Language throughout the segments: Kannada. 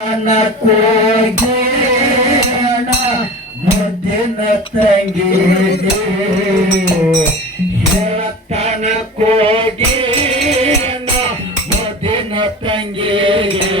ಕೋಗೇಣ ಮುದ್ದಿನ ತಂಗಿಗೆ ಹೇಳತನ ಕೋಗೇಣ ಮುದ್ದಿನ ತಂಗಿಗೆ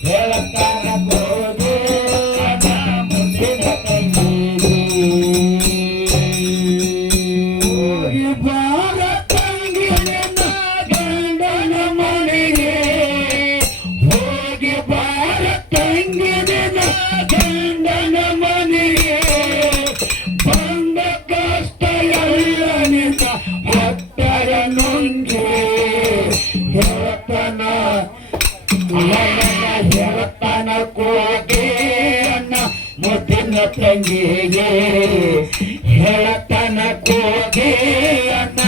ಹೇಳತನ ಕೋಗೇಣ ಮುದ್ದಿನ ತಂಗಿಗೆ ಹೇಳತನ ಕೋಗೇಣ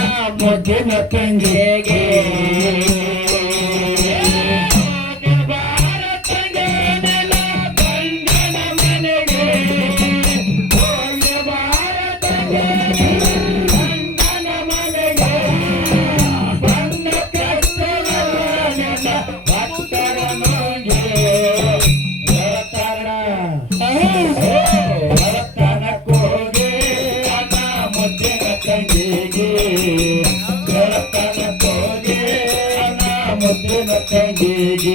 ಮುದ್ದಿನ ತಂಗಿಗೆ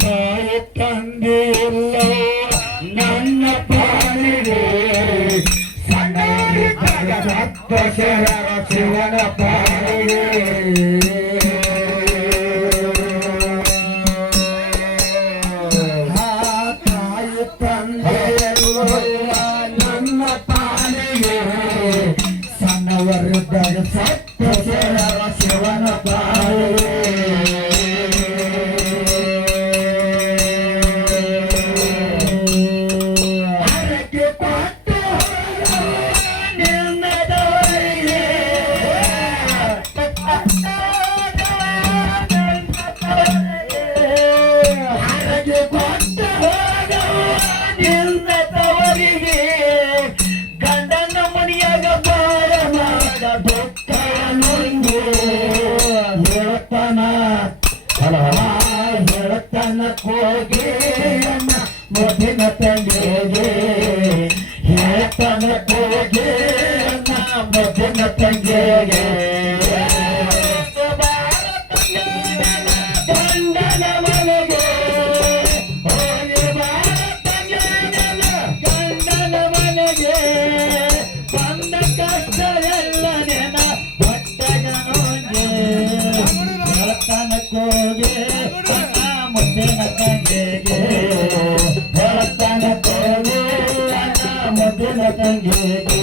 ತಾಯಿ ತಂದಿಲ್ಲ ನನ್ನ ಪಾಲಿಗೆ ಸತ್ತ ಶಿವನ ಪಾಲಿಗೆ ತಾಯಿ ತಂದೆಯಲ್ಲ ನನ್ನ ಪಾಲಿಗೆ ಸಣ್ಣವರಿದ್ದಾಗ ಸತ್ತ ಶಿವನ ಪಾಲಿಗೆ ಹೇಳತನ ಕೋಗೇಣ ಮುದ್ದಿನ ತಂಗಿಗೆ ಹೇಳತನ ಕೋಗೇಣ ಮುದ್ದಿನ ತಂಗಿಗೆ ಗಂಡನ ಮನೆಗೆ ಹೋಗಿ ಗಂಡನ ಮನೆಗೆ ಬಂದ ಕಷ್ಟ ಎಲ್ಲ ನೆನ ಹೊಟ್ಟೆಗ ನೋಗೆ ಹೇಳತನ ಕೋಗೆ ಮುದ್ದಿನ ತಂಗಿಗೆ ಹೇಳತನ ಕೋಗೆ ಮುದ್ದಿನ ತಂಗಿಗೆ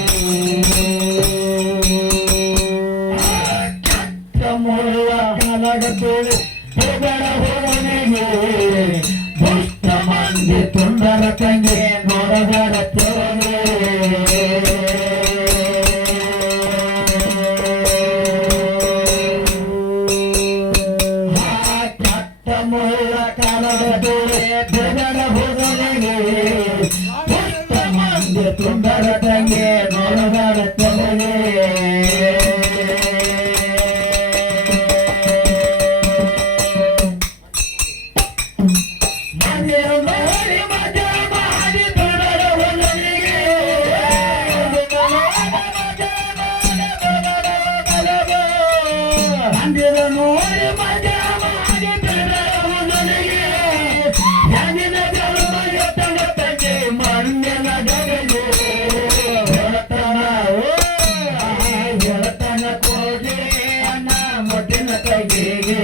ಕೆಟ್ಟ ಮುಳ್ಳ ಕಲಗತುಳಿ ಹೆಗಡ ಹೋಗನಿಗೆ ದುಷ್ಟ ಮಂದಿ ತುಂಡರ ತಂಗಿ ನೋಡಬೇಡ ತೋರೆ ತುಂಡರ ತಂಗಿ ನೋಡಬೇಡ ತಲೆಗೆ ನೋಡಿ ಮಜಾ ಮಾಡಿ ತುಂಡರ ಹೊಲನಿಗೆ ಅಂದಿರ ನೋಡಿ ಮಜಾ ಮಾಡಿ ತುಂಡರ ಹೊಲನಿಗೆ ಜನಿನ ಜಲಮಯ ತಡ ತಂಗಿ ಮಣ್ಣಿನ ಜಗಲಿ ಹೇಳತನ ಕೋಗೇಣ ಮುದ್ದಿನ ತಂಗಿಗೆ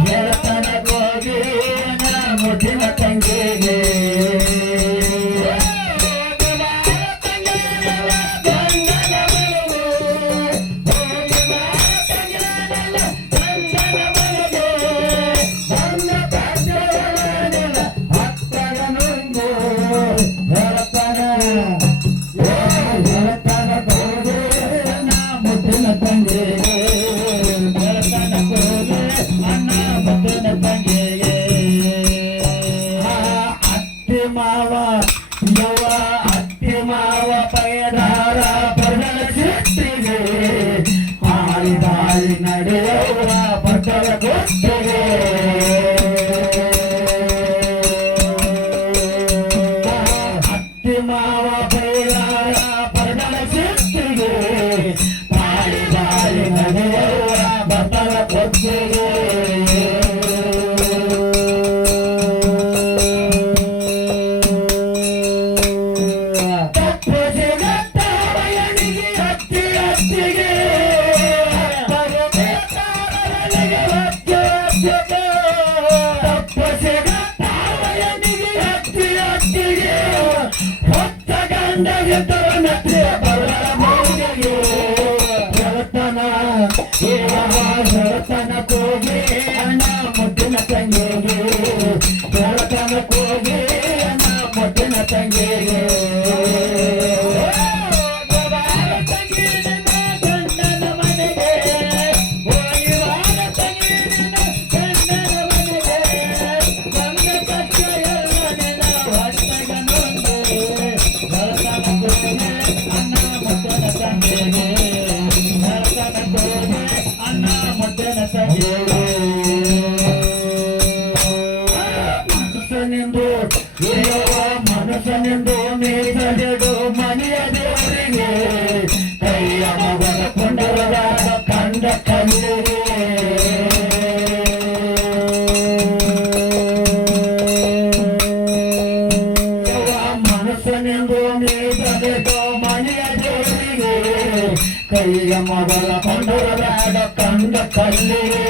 ಹೇಳತನ ಕೋಗೇಣ ಮುದ್ದಿನ ತಂಗಿಗೆ ಗಂಡನ ಬಾಳಿ ನಡೆಯುವ ಭಕ್ತರ ಕೊಟ್ಟಿಗೆ ಅತ್ತಿ ಮಾವ ಬೈಲಾರ ಪರಗಣ ಸಿಟ್ಟಿಗೆ ಬಾಳಿ ಬಾಳಿ ನಡೆಯುವ ಭಕ್ತರ ಕೊಟ್ಟಿಗೆ ಜಳತನ ಕೋಗಿ ಅಣ್ಣ ಮುದ್ದಿನ ತಂಗಿಗೆ ಜಳತನ ಕೋಗಿ ಅಣ್ಣ ಮುದ್ದಿನ ತಂಗಿಗೆ ಗಂಡನ ಮನೆಗೆ ಹೋಗಿವಾರ ತಂಗಿನ ಗಂಡನ ಮನೆಗೆ ಬಂದ ಕಷ್ಟ ಎಲ್ಲ ನೆನ ಹೊಟ್ಟೆಗ ನೊಂದು ಜಳತನ ಕೋಗಿ ಅಣ್ಣ ಮುದ್ದಿನ ತಂಗಿಗೆ ಜಳತನ ಕೋಗಿ ಅಣ್ಣ ಮುದ್ದಿನ ತಂಗಿಗೆ ಮನಸ್ಸನೆಂದು ಮೀಸಲಿಡು ಮನೆಯ ದೇವರಿಗೆ ಕೈಯ ಮಗನ ಕೊಂಡರ ಕಂಡ ಕಲ್ಲಿಗೆ ಮನಸ್ಸನೆಂದು ಮೀಸಲಿಡು ಮನೆಯ ದೇವರಿಗೆ ಕೈಯ ಮಗನ ಕೊಂಡರ ಕಂಡ ಕಲ್ಲಿಗೆ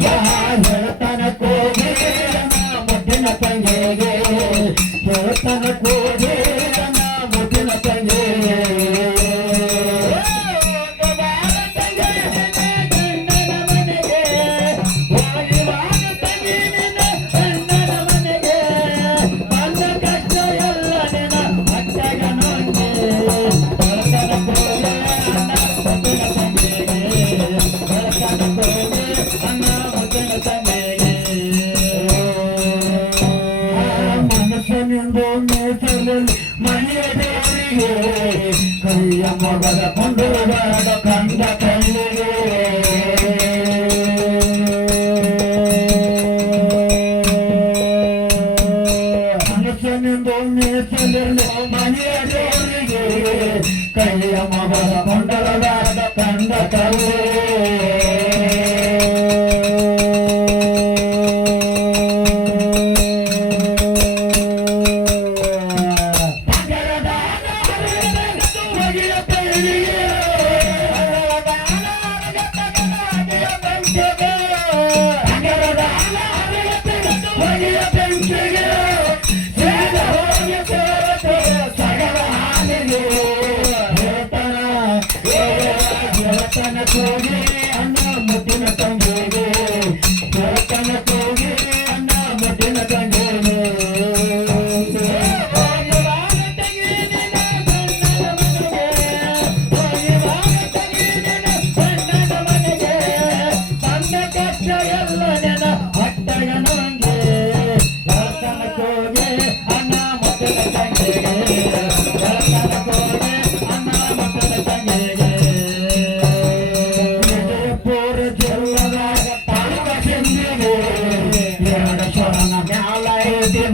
ಜಳತನ ಕೋಗಿ ಮುದ್ದಿನ ತಂಗಿಗೆ ಜಳತನ ಕೋಗಿ ಮುದ್ದಿನ ತಂಗಿಗೆ ಗಂಡನ ಮನೆಗೆ ಹೋಗಿವಾರ ತಂಗಿನ ಗಂಡನ ಮನೆಗೆ ಬಂದ ಕಷ್ಟ ಎಲ್ಲ ನೆನ ಹೊಟ್ಟೆಗ ನೊಂದು ಜಳತನ ಕೋಗಿ ಅಣ್ಣ ಮುದ್ದಿನ ತಂಗಿಗೆ ಜಳತನ ಕೋಗಿ ಅಣ್ಣ ಮುದ್ದಿನ ತಂಗಿಗೆ ಮನಸ್ಸನೆಂದು ಮೇಸಲಲ್ಲಿ ಮನೆಯ ದೇವರಿಗೆ ಕೈಯ ಮಗದ ಕೊಂಡರ ಕಂದ ಕಲ್ಲಿಗೆ ಮನಸ್ಸನೆಂದು ಮೇಸಲಲ್ಲಿ ಮನೆಯ ದೇವರಿಗೆ ಕೈಯ ಮಗದ ಕೊಂಡರ ಕಂದ ಕಲ್ಲಿಗೆ ಜಳತನ ಕೋಗಿ ಅಣ್ಣ ಮುದ್ದಿನ ತಂಗಿಗೆ ಜಳತನ ಕೋಗಿ ಅಣ್ಣ ಮುದ್ದಿನ ತಂಗಿಗೆ ಬಂದ ಕಷ್ಟ ಎಲ್ಲ ನೆನ ಹೊಟ್ಟೆಗ ನೊಂದು ಜಳತನ ಕೋಗಿ ಅಣ್ಣ ಮುದ್ದಿನ ತಂಗಿಗೆ ಜಳತನ ಕೋಗಿ ಅಣ್ಣ ಮುದ್ದಿನ ತಂಗಿಗೆ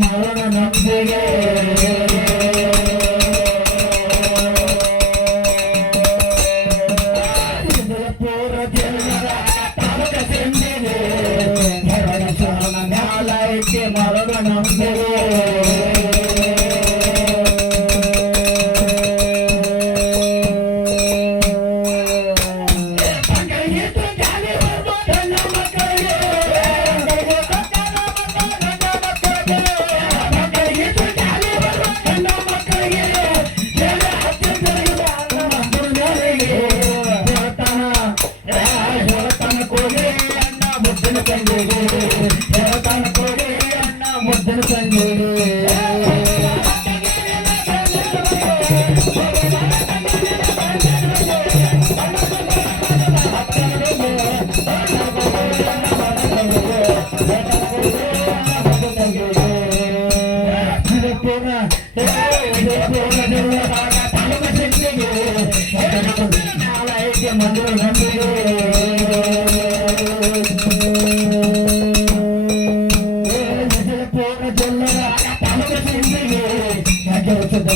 ಮರಣ ನಂಬಿಗೆ ಪೂರ ಜನ್ಮದ ತಾಲೂಕ ಸಿಂಧಿಗೆ ಎರಡು ಶರಣ ಮ್ಯಾಲ ಐತಿ ಮರಣ ನಂಬಿಗೆ ಜಳತನ ಕೋಗಿ ಅಣ್ಣ ಮುದ್ದಿನ ತಂಗಿಗೆ ಹೋಗುತ್ತೇನೆ ಸಂಜೆಗೆ ಮಂದಿರ ನಂಬಿಗೆ ಪೂರ್ಣ ಜೊಲ್ಲರ ತಾಲೂಕ ಸಿಂಧಿಗೆ ಕೆಲಸದ